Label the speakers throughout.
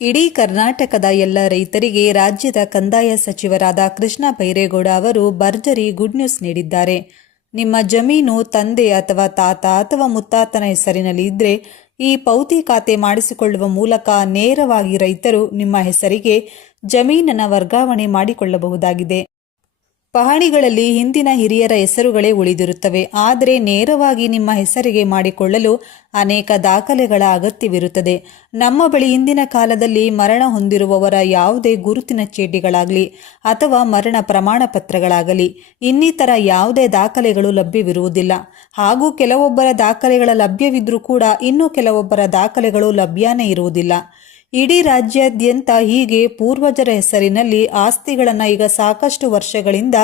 Speaker 1: ಇಡೀ ಕರ್ನಾಟಕದ ಎಲ್ಲ ರೈತರಿಗೆ ರಾಜ್ಯದ ಕಂದಾಯ ಸಚಿವರಾದ ಕೃಷ್ಣ ಬೈರೇಗೌಡ ಅವರು ಭರ್ಜರಿ ಗುಡ್ ನ್ಯೂಸ್ ನೀಡಿದ್ದಾರೆ. ನಿಮ್ಮ ಜಮೀನು, ತಂದೆ ಅಥವಾ ತಾತ ಅಥವಾ ಮುತ್ತಾತನ ಹೆಸರಿನಲ್ಲಿ ಇದ್ದರೆ ಈ ಪೌತಿ ಖಾತೆ ಮಾಡಿಸಿಕೊಳ್ಳುವ ಮೂಲಕ ನೇರವಾಗಿ ರೈತರು ನಿಮ್ಮ ಹೆಸರಿಗೆ ಜಮೀನನ್ನು ವರ್ಗಾವಣೆ ಮಾಡಿಕೊಳ್ಳಬಹುದಾಗಿದೆ. ಪಹಣಿಗಳಲ್ಲಿ ಹಿಂದಿನ ಹಿರಿಯರ ಹೆಸರುಗಳೇ ಉಳಿದಿರುತ್ತವೆ. ಆದರೆ ನೇರವಾಗಿ ನಿಮ್ಮ ಹೆಸರಿಗೆ ಮಾಡಿಕೊಳ್ಳಲು ಅನೇಕ ದಾಖಲೆಗಳ ಅಗತ್ಯವಿರುತ್ತದೆ. ನಮ್ಮ ಬಳಿ ಹಿಂದಿನ ಕಾಲದಲ್ಲಿ ಮರಣ ಹೊಂದಿರುವವರ ಯಾವುದೇ ಗುರುತಿನ ಚೀಟಿಗಳಾಗಲಿ ಅಥವಾ ಮರಣ ಪ್ರಮಾಣ ಪತ್ರಗಳಾಗಲಿ ಇನ್ನಿತರ ಯಾವುದೇ ದಾಖಲೆಗಳು ಲಭ್ಯವಿರುವುದಿಲ್ಲ. ಹಾಗೂ ಕೆಲವೊಬ್ಬರ ದಾಖಲೆಗಳ ಲಭ್ಯವಿದ್ರೂ ಕೂಡ ಇನ್ನೂ ಕೆಲವೊಬ್ಬರ ದಾಖಲೆಗಳು ಲಭ್ಯನೇ ಇರುವುದಿಲ್ಲ. ಇಡೀ ರಾಜ್ಯಾದ್ಯಂತ ಹೀಗೆ ಪೂರ್ವಜರ ಹೆಸರಿನಲ್ಲಿ ಆಸ್ತಿಗಳನ್ನು ಈಗ ಸಾಕಷ್ಟು ವರ್ಷಗಳಿಂದ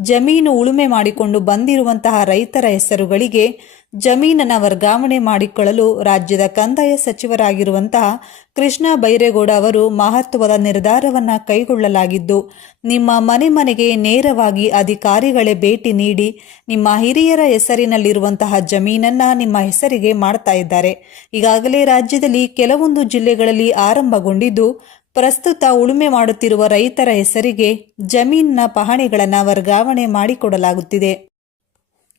Speaker 1: ಜಮೀನು ಉಳುಮೆ ಮಾಡಿಕೊಂಡು ಬಂದಿರುವಂತಹ ರೈತರ ಹೆಸರುಗಳಿಗೆ ಜಮೀನನ್ನ ವರ್ಗಾವಣೆ ಮಾಡಿಕೊಳ್ಳಲು ರಾಜ್ಯದ ಕಂದಾಯ ಸಚಿವರಾಗಿರುವಂತಹ ಕೃಷ್ಣ ಬೈರೇಗೌಡ ಅವರು ಮಹತ್ವದ ನಿರ್ಧಾರವನ್ನು ಕೈಗೊಳ್ಳಲಾಗಿದ್ದು, ನಿಮ್ಮ ಮನೆ ಮನೆಗೆ ನೇರವಾಗಿ ಅಧಿಕಾರಿಗಳೇ ಭೇಟಿ ನೀಡಿ, ನಿಮ್ಮ ಹಿರಿಯರ ಹೆಸರಿನಲ್ಲಿರುವಂತಹ ಜಮೀನನ್ನ ನಿಮ್ಮ ಹೆಸರಿಗೆ ಮಾಡ್ತಾ ಇದ್ದಾರೆ. ಈಗಾಗಲೇ ರಾಜ್ಯದಲ್ಲಿ ಕೆಲವೊಂದು ಜಿಲ್ಲೆಗಳಲ್ಲಿ ಆರಂಭಗೊಂಡಿದ್ದು, ಪ್ರಸ್ತುತ ಉಳುಮೆ ಮಾಡುತ್ತಿರುವ ರೈತರ ಹೆಸರಿಗೆ ಜಮೀನಿನ ಪಹಣಿಗಳನ್ನು ವರ್ಗಾವಣೆ ಮಾಡಿಕೊಡಲಾಗುತ್ತಿದೆ.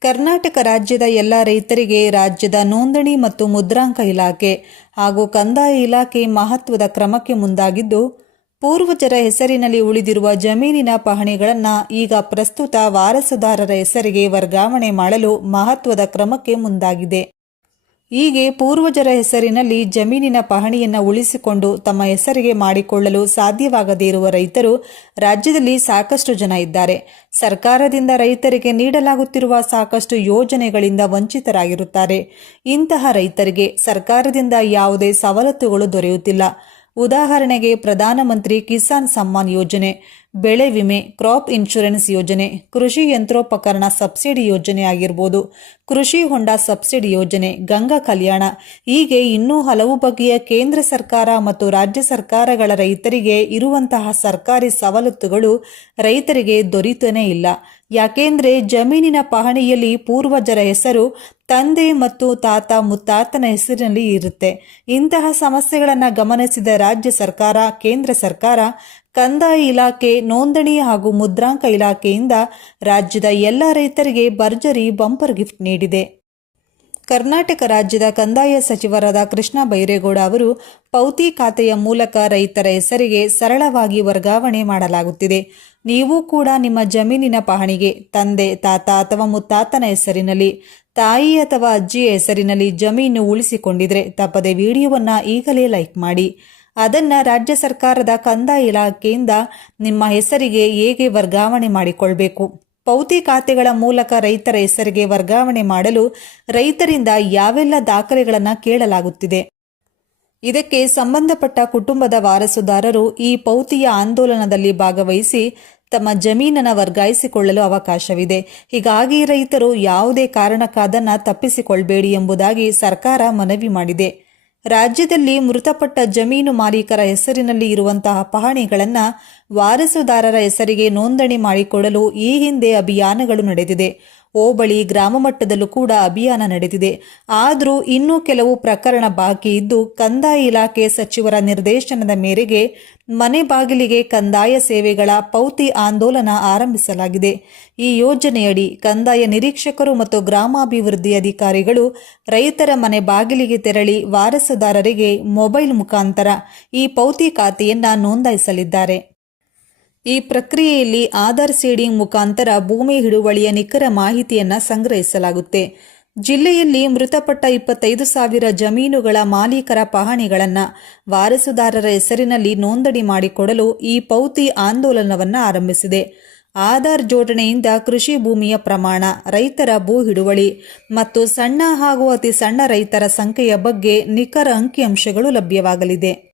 Speaker 1: ಕರ್ನಾಟಕ ರಾಜ್ಯದ ಎಲ್ಲ ರೈತರಿಗೆ ರಾಜ್ಯದ ನೋಂದಣಿ ಮತ್ತು ಮುದ್ರಾಂಕ ಇಲಾಖೆ ಹಾಗೂ ಕಂದಾಯ ಇಲಾಖೆ ಮಹತ್ವದ ಕ್ರಮಕ್ಕೆ ಮುಂದಾಗಿದ್ದು, ಪೂರ್ವಜರ ಹೆಸರಿನಲ್ಲಿ ಉಳಿದಿರುವ ಜಮೀನಿನ ಪಹಣಿಗಳನ್ನು ಈಗ ಪ್ರಸ್ತುತ ವಾರಸುದಾರರ ಹೆಸರಿಗೆ ವರ್ಗಾವಣೆ ಮಾಡಲು ಮಹತ್ವದ ಕ್ರಮಕ್ಕೆ ಮುಂದಾಗಿದೆ. ಹೀಗೆ ಪೂರ್ವಜರ ಹೆಸರಿನಲ್ಲಿ ಜಮೀನಿನ ಪಹಣಿಯನ್ನು ಉಳಿಸಿಕೊಂಡು ತಮ್ಮ ಹೆಸರಿಗೆ ಮಾಡಿಕೊಳ್ಳಲು ಸಾಧ್ಯವಾಗದೇ ಇರುವ ರೈತರು ರಾಜ್ಯದಲ್ಲಿ ಸಾಕಷ್ಟು ಜನ ಇದ್ದಾರೆ. ಸರ್ಕಾರದಿಂದ ರೈತರಿಗೆ ನೀಡಲಾಗುತ್ತಿರುವ ಸಾಕಷ್ಟು ಯೋಜನೆಗಳಿಂದ ವಂಚಿತರಾಗಿರುತ್ತಾರೆ. ಇಂತಹ ರೈತರಿಗೆ ಸರ್ಕಾರದಿಂದ ಯಾವುದೇ ಸವಲತ್ತುಗಳು ದೊರೆಯುತ್ತಿಲ್ಲ. ಉದಾಹರಣೆಗೆ ಪ್ರಧಾನಮಂತ್ರಿ ಕಿಸಾನ್ ಸಮ್ಮಾನ್ ಯೋಜನೆ. ಬೆಳೆ ವಿಮೆ, ಕ್ರಾಪ್ ಇನ್ಶೂರೆನ್ಸ್ ಯೋಜನೆ, ಕೃಷಿ ಯಂತ್ರೋಪಕರಣ ಸಬ್ಸಿಡಿ ಯೋಜನೆ ಆಗಿರ್ಬೋದು. ಕೃಷಿ ಹೊಂಡ ಸಬ್ಸಿಡಿ ಯೋಜನೆ, ಗಂಗಾ ಕಲ್ಯಾಣ. ಹೀಗೆ ಇನ್ನೂ ಹಲವು ಬಗೆಯ ಕೇಂದ್ರ ಸರ್ಕಾರ ಮತ್ತು ರಾಜ್ಯ ಸರ್ಕಾರಗಳ ರೈತರಿಗೆ ಇರುವಂತಹ ಸರ್ಕಾರಿ ಸವಲತ್ತುಗಳು ರೈತರಿಗೆ ದೊರೀತನೇ ಇಲ್ಲ. ಯಾಕೆಂದ್ರೆ ಜಮೀನಿನ ಪಹಣಿಯಲ್ಲಿ ಪೂರ್ವಜರ ಹೆಸರು, ತಂದೆ ಮತ್ತು ತಾತ ಮುತ್ತಾತನ ಹೆಸರಿನಲ್ಲಿ ಇರುತ್ತೆ. ಇಂತಹ ಸಮಸ್ಯೆಗಳನ್ನು ಗಮನಿಸಿದ ರಾಜ್ಯ ಸರ್ಕಾರ, ಕೇಂದ್ರ ಸರ್ಕಾರ ಕಂದಾಯ ಇಲಾಖೆ, ನೋಂದಣಿ ಹಾಗೂ ಮುದ್ರಾಂಕ ಇಲಾಖೆಯಿಂದ ರಾಜ್ಯದ ಎಲ್ಲ ರೈತರಿಗೆ ಭರ್ಜರಿ ಬಂಪರ್ ಗಿಫ್ಟ್ ನೀಡಿದೆ. ಕರ್ನಾಟಕ ರಾಜ್ಯದ ಕಂದಾಯ ಸಚಿವರಾದ ಕೃಷ್ಣ ಬೈರೇಗೌಡ ಅವರು ಪೌತಿ ಖಾತೆಯ ಮೂಲಕ ರೈತರ ಹೆಸರಿಗೆ ಸರಳವಾಗಿ ವರ್ಗಾವಣೆ ಮಾಡಲಾಗುತ್ತಿದೆ. ನೀವು ಕೂಡ ನಿಮ್ಮ ಜಮೀನಿನ ಪಹಣಿಗೆ, ತಂದೆ, ತಾತ ಅಥವಾ ಮುತ್ತಾತನ ಹೆಸರಿನಲ್ಲಿ, ತಾಯಿ ಅಥವಾ ಅಜ್ಜಿಯ ಹೆಸರಿನಲ್ಲಿ ಜಮೀನು ಉಳಿಸಿಕೊಂಡಿದ್ರೆ ತಪ್ಪದೆ ವಿಡಿಯೋವನ್ನು ಈಗಲೇ ಲೈಕ್ ಮಾಡಿ. ಅದನ್ನ ರಾಜ್ಯ ಸರ್ಕಾರದ ಕಂದಾಯ ಇಲಾಖೆಯಿಂದ ನಿಮ್ಮ ಹೆಸರಿಗೆ ಹೇಗೆ ವರ್ಗಾವಣೆ ಮಾಡಿಕೊಳ್ಬೇಕು? ಪೌತಿ ಖಾತೆಗಳ ಮೂಲಕ ರೈತರ ಹೆಸರಿಗೆ ವರ್ಗಾವಣೆ ಮಾಡಲು ರೈತರಿಂದ ಯಾವೆಲ್ಲ ದಾಖಲೆಗಳನ್ನು ಕೇಳಲಾಗುತ್ತಿದೆ? ಇದಕ್ಕೆ ಸಂಬಂಧಪಟ್ಟ ಕುಟುಂಬದ ವಾರಸುದಾರರು ಈ ಪೌತಿಯ ಆಂದೋಲನದಲ್ಲಿ ಭಾಗವಹಿಸಿ ತಮ್ಮ ಜಮೀನನ್ನು ವರ್ಗಾಯಿಸಿಕೊಳ್ಳಲು ಅವಕಾಶವಿದೆ. ಹೀಗಾಗಿ ರೈತರು ಯಾವುದೇ ಕಾರಣಕ್ಕಾದನ್ನ ತಪ್ಪಿಸಿಕೊಳ್ಬೇಡಿ ಎಂಬುದಾಗಿ ಸರ್ಕಾರ ಮನವಿ ಮಾಡಿದೆ. ರಾಜ್ಯದಲ್ಲಿ ಮೃತಪಟ್ಟ ಜಮೀನು ಮಾಲೀಕರ ಹೆಸರಿನಲ್ಲಿ ಇರುವಂತಹ ಪಹಣಿಗಳನ್ನು ವಾರಸುದಾರರ ಹೆಸರಿಗೆ ನೋಂದಣಿ ಮಾಡಿಕೊಡಲು ಈ ಹಿಂದೆ ಅಭಿಯಾನಗಳು ನಡೆದಿದೆ. ಹೋಬಳಿ ಗ್ರಾಮ ಮಟ್ಟದಲ್ಲೂ ಕೂಡ ಅಭಿಯಾನ ನಡೆದಿದೆ. ಆದರೂ ಇನ್ನೂ ಕೆಲವು ಪ್ರಕರಣ ಬಾಕಿ ಇದ್ದು, ಕಂದಾಯ ಇಲಾಖೆ ಸಚಿವರ ನಿರ್ದೇಶನದ ಮೇರೆಗೆ ಮನೆ ಬಾಗಿಲಿಗೆ ಕಂದಾಯ ಸೇವೆಗಳ ಪೌತಿ ಆಂದೋಲನ ಆರಂಭಿಸಲಾಗಿದೆ. ಈ ಯೋಜನೆಯಡಿ ಕಂದಾಯ ನಿರೀಕ್ಷಕರು ಮತ್ತು ಗ್ರಾಮಾಭಿವೃದ್ಧಿ ಅಧಿಕಾರಿಗಳು ರೈತರ ಮನೆ ಬಾಗಿಲಿಗೆ ತೆರಳಿ ವಾರಸುದಾರರಿಗೆ ಮೊಬೈಲ್ ಮುಖಾಂತರ ಈ ಪೌತಿ ಖಾತೆಯನ್ನು ನೋಂದಾಯಿಸಲಿದ್ದಾರೆ. ಈ ಪ್ರಕ್ರಿಯೆಯಲ್ಲಿ ಆಧಾರ್ ಸೀಡಿಂಗ್ ಮುಖಾಂತರ ಭೂಮಿ ಹಿಡುವಳಿಯ ನಿಖರ ಮಾಹಿತಿಯನ್ನು ಸಂಗ್ರಹಿಸಲಾಗುತ್ತೆ. ಜಿಲ್ಲೆಯಲ್ಲಿ ಮೃತಪಟ್ಟ ಇಪ್ಪತ್ತೈದು ಸಾವಿರ ಜಮೀನುಗಳ ಮಾಲೀಕರ ಪಹಣಿಗಳನ್ನು ವಾರಸುದಾರರ ಹೆಸರಿನಲ್ಲಿ ನೋಂದಣಿ ಮಾಡಿಕೊಡಲು ಈ ಪೌತಿ ಆಂದೋಲನವನ್ನು ಆರಂಭಿಸಿದೆ. ಆಧಾರ್ ಜೋಡಣೆಯಿಂದ ಕೃಷಿ ಭೂಮಿಯ ಪ್ರಮಾಣ, ರೈತರ ಭೂ ಹಿಡುವಳಿ ಮತ್ತು ಸಣ್ಣ ಹಾಗೂ ಅತಿ ಸಣ್ಣ ರೈತರ ಸಂಖ್ಯೆಯ ಬಗ್ಗೆ ನಿಖರ ಅಂಕಿಅಂಶಗಳು ಲಭ್ಯವಾಗಲಿದೆ.